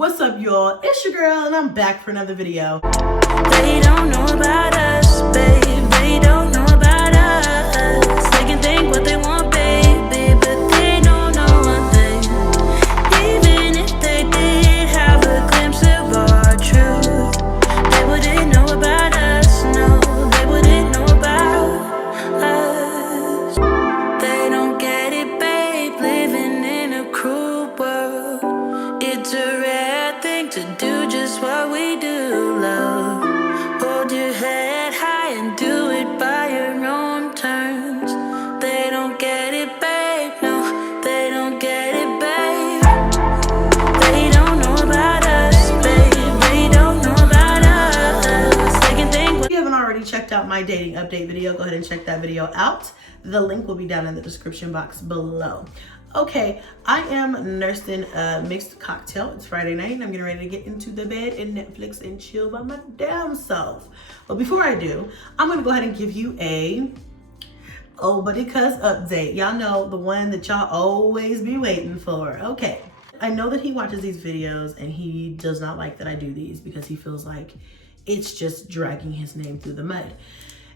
What's up, y'all? It's your girl, and I'm back for another video. They don't know about us, babe. They don't know about us. They can think what they want, baby, but they don't know one thing. Even if they did have a glimpse of our truth, they wouldn't know about us, no. They wouldn't know about us. They don't get it, babe, living in a cruel world. It's a rare thing to do just what we do, love. Hold your head high and do it by your own terms. They don't get it, babe, no, they don't get it, babe. They don't know about us, babe, they don't know about us. They can think If you haven't already checked out my dating update video, go ahead and check that video out. The link will be down in the description box below. Okay, I am nursing a mixed cocktail. It's Friday night and I'm getting ready to get into the bed and Netflix and chill by my damn self. But before I do, I'm gonna go ahead and give you a Oh Buddy Cuz update. Y'all know, the one that y'all always be waiting for. Okay, I know that he watches these videos and he does not like that I do these because he feels like it's just dragging his name through the mud.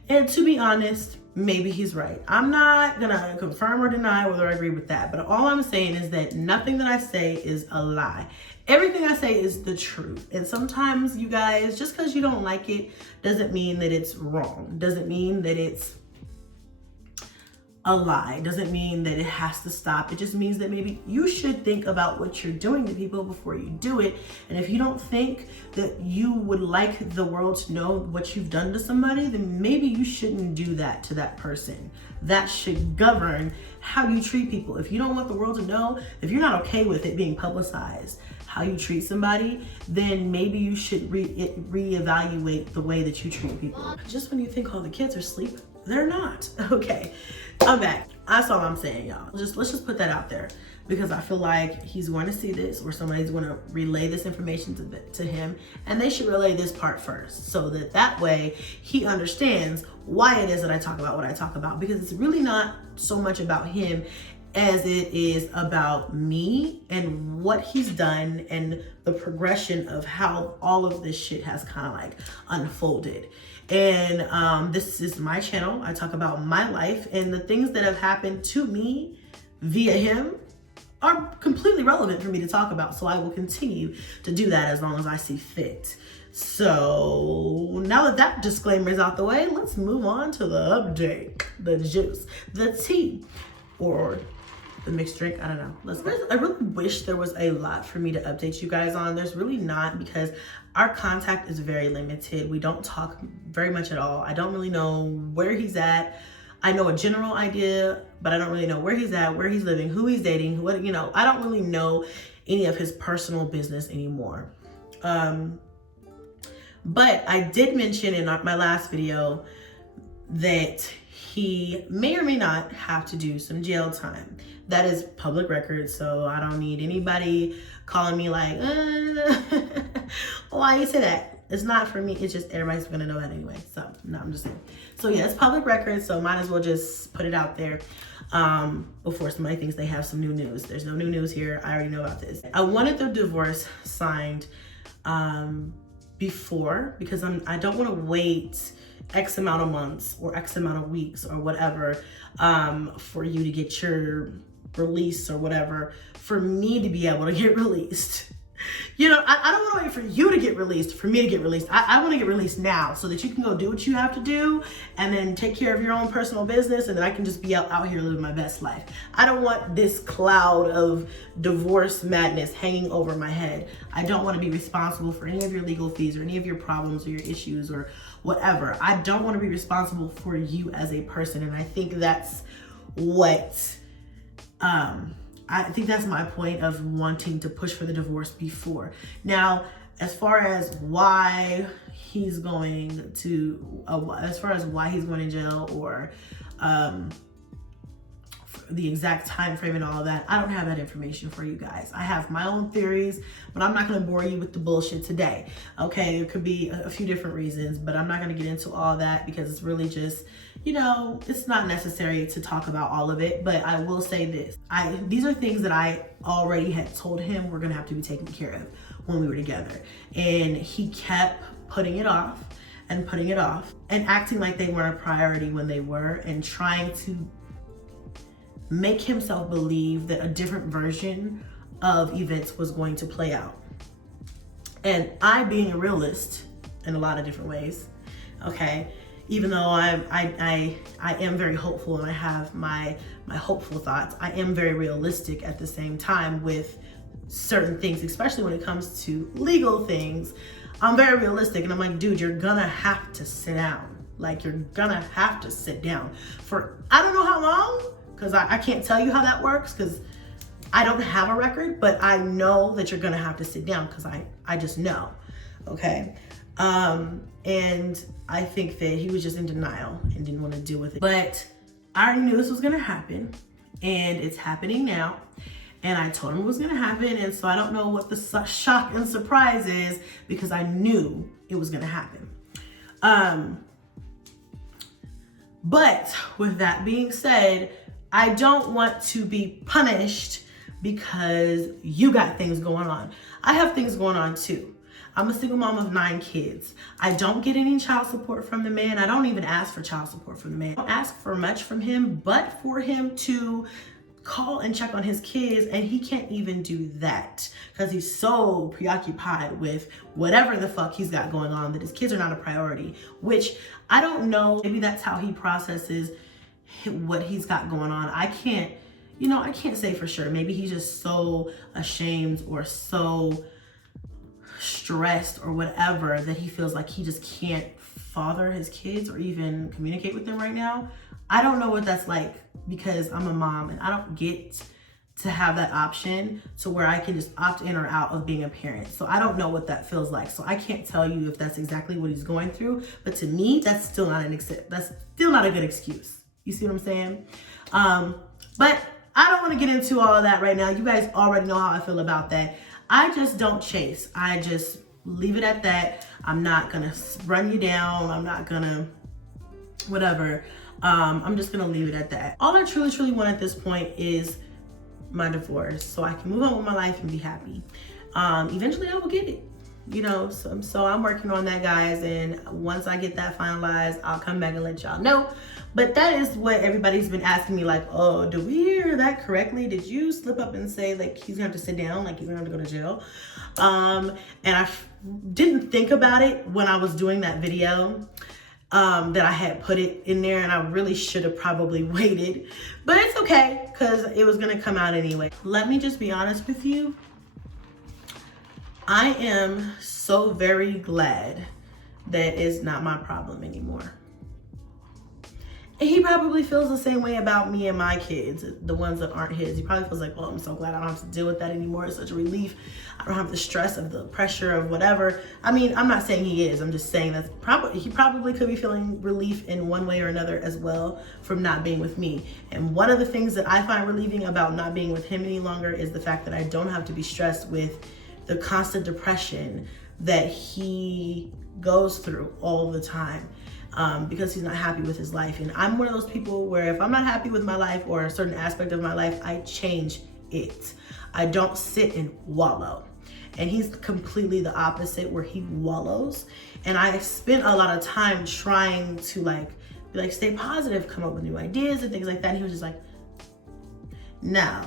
And to be honest, maybe he's right. I'm not gonna confirm or deny whether I agree with that, but all I'm saying is that nothing that I say is a lie. Everything I say is the truth. And sometimes, you guys, just because you don't like it doesn't mean that it's wrong. Doesn't mean that it's a lie. Doesn't mean that it has to stop. It just means that maybe you should think about what you're doing to people before you do it. And if you don't think that you would like the world to know what you've done to somebody, then maybe you shouldn't do that to that person. That should govern how you treat people. If you don't want the world to know, if you're not okay with it being publicized, how you treat somebody, then maybe you should reevaluate the way that you treat people. Just when you think all the kids are asleep, they're not. Okay, I'm back. That's all I'm saying, y'all. Let's just put that out there because I feel like he's going to see this or somebody's going to relay this information to him, and they should relay this part first so that way he understands why it is that I talk about what I talk about, because it's really not so much about him as it is about me and what he's done and the progression of how all of this shit has kind of like unfolded. And this is my channel. I talk about my life, and the things that have happened to me via him are completely relevant for me to talk about. So I will continue to do that as long as I see fit. So now that that disclaimer is out the way, let's move on to the update, the juice, the tea, or the mixed drink. I don't know. Let's go. I really wish there was a lot for me to update you guys on. There's really not, because our contact is very limited. We don't talk very much at all. I don't really know where he's at. I know a general idea, but I don't really know where he's at, where he's living, who he's dating, what, you know, I don't really know any of his personal business anymore. But I did mention in my last video that he may or may not have to do some jail time. That is public record, so I don't need anybody calling me like, why you say that? It's not for me. It's just everybody's gonna know that anyway. So no, I'm just saying. So yeah, it's public record, so might as well just put it out there before somebody thinks they have some new news. There's no new news here. I already know about this. I wanted the divorce signed before, because I don't want to wait X amount of months or X amount of weeks or whatever for you to get your release or whatever, for me to be able to get released. You know, I don't want to wait for you to get released, for me to get released. I want to get released now so that you can go do what you have to do and then take care of your own personal business, and then I can just be out here living my best life. I don't want this cloud of divorce madness hanging over my head. I don't want to be responsible for any of your legal fees or any of your problems or your issues or whatever. I don't want to be responsible for you as a person, and I think that's what I think that's my point of wanting to push for the divorce before. Now, as far as why he's going to jail, or the exact time frame and all of that, I don't have that information for you guys. I have my own theories, but I'm not going to bore you with the bullshit today. Okay, it could be a few different reasons, but I'm not going to get into all that because it's really just, you know, it's not necessary to talk about all of it. But I will say this, these are things that I already had told him were going to have to be taken care of. when we were together. And he kept putting it off and putting it off and acting like they weren't a priority when they were, and trying to make himself believe that a different version of events was going to play out. And I, being a realist in a lot of different ways, okay, even though I am very hopeful and I have my hopeful thoughts, I am very realistic at the same time with certain things, especially when it comes to legal things. I'm very realistic, and I'm like, dude, you're gonna have to sit down. Like, you're gonna have to sit down for, I don't know how long, because I can't tell you how that works, because I don't have a record, but I know that you're gonna have to sit down, because I just know, okay? And I think that he was just in denial and didn't want to deal with it. But I already knew this was gonna happen, and it's happening now. And I told him it was gonna happen, and so I don't know what the shock and surprise is, because I knew it was gonna happen. But with that being said, I don't want to be punished because you got things going on. I have things going on too. I'm a single mom of 9 kids. I don't get any child support from the man. I don't even ask for child support from the man. I don't ask for much from him, but for him to call and check on his kids, and he can't even do that because he's so preoccupied with whatever the fuck he's got going on that his kids are not a priority, which I don't know. Maybe that's how he processes what he's got going on. I can't say for sure. Maybe he's just so ashamed or so stressed or whatever that he feels like he just can't father his kids or even communicate with them right now. I don't know what that's like, because I'm a mom and I don't get to have that option to where I can just opt in or out of being a parent. So I don't know what that feels like. So I can't tell you if that's exactly what he's going through. But to me, that's still not a good excuse. You see what I'm saying? But I don't want to get into all of that right now. You guys already know how I feel about that. I just don't chase. I just leave it at that. I'm not gonna run you down. I'm not gonna whatever. I'm just gonna leave it at that. All I truly want at this point is my divorce, so I can move on with my life and be happy. Eventually I will get it, so I'm working on that, guys, and once I get that finalized, I'll come back and let y'all know. But that is what everybody's been asking me, like, oh, did we hear that correctly? Did you slip up and say like he's gonna have to sit down, like he's gonna have to go to jail? And I didn't think about it when I was doing that video, that I had put it in there, and I really should have probably waited, but it's okay because it was gonna come out anyway. Let me just be honest with you. I am so very glad that it's not my problem anymore. And he probably feels the same way about me and my kids, the ones that aren't his. He probably feels like, oh, I'm so glad I don't have to deal with that anymore. It's such a relief. I don't have the stress of the pressure of whatever. I mean, I'm not saying he is. I'm just saying that he probably could be feeling relief in one way or another as well from not being with me. And one of the things that I find relieving about not being with him any longer is the fact that I don't have to be stressed with the constant depression that he goes through all the time. Because he's not happy with his life. And I'm one of those people where if I'm not happy with my life or a certain aspect of my life, I change it. I don't sit and wallow. And he's completely the opposite, where he wallows. And I spent a lot of time trying to be like, stay positive, come up with new ideas and things like that. And he was just like, no.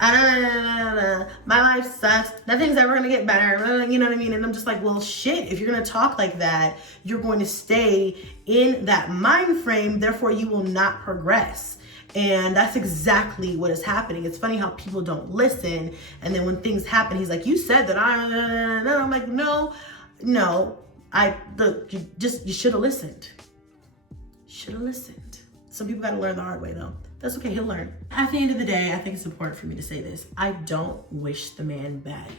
My life sucks. Nothing's ever gonna get better. You know what I mean? And I'm just like, well, shit, if you're gonna talk like that, you're going to stay in that mind frame, therefore you will not progress. And that's exactly what is happening. It's funny how people don't listen, and then when things happen, he's like, you said that I'm like, no, you should have listened. Should have listened. Some people gotta learn the hard way though. That's okay, he'll learn. At the end of the day, I think it's important for me to say this. I don't wish the man bad.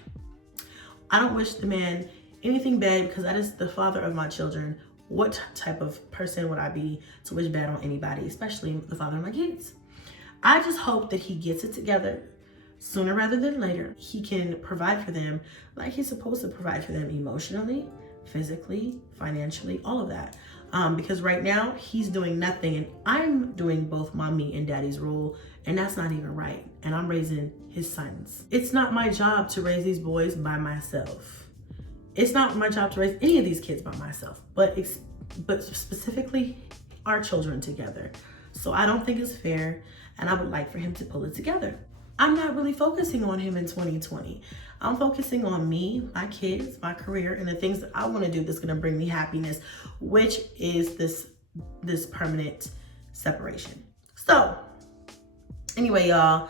I don't wish the man anything bad, because that is the father of my children. What type of person would I be to wish bad on anybody, especially the father of my kids? I just hope that he gets it together sooner rather than later. He can provide for them like he's supposed to provide for them emotionally, physically, financially, all of that. Because right now he's doing nothing and I'm doing both mommy and daddy's role, and that's not even right. And I'm raising his sons. It's not my job to raise these boys by myself. It's not my job to raise any of these kids by myself, but specifically our children together. So I don't think it's fair, and I would like for him to pull it together. I'm not really focusing on him in 2020. I'm focusing on me, my kids, my career, and the things that I want to do that's going to bring me happiness, which is this permanent separation. So anyway, y'all,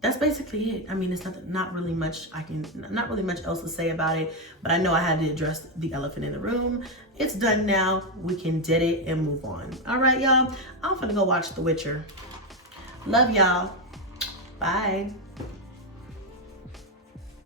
that's basically it. I mean, it's not really much else to say about it, but I know I had to address the elephant in the room. It's done now. We can dead it and move on. All right, y'all. I'm gonna go watch The Witcher. Love y'all. Bye.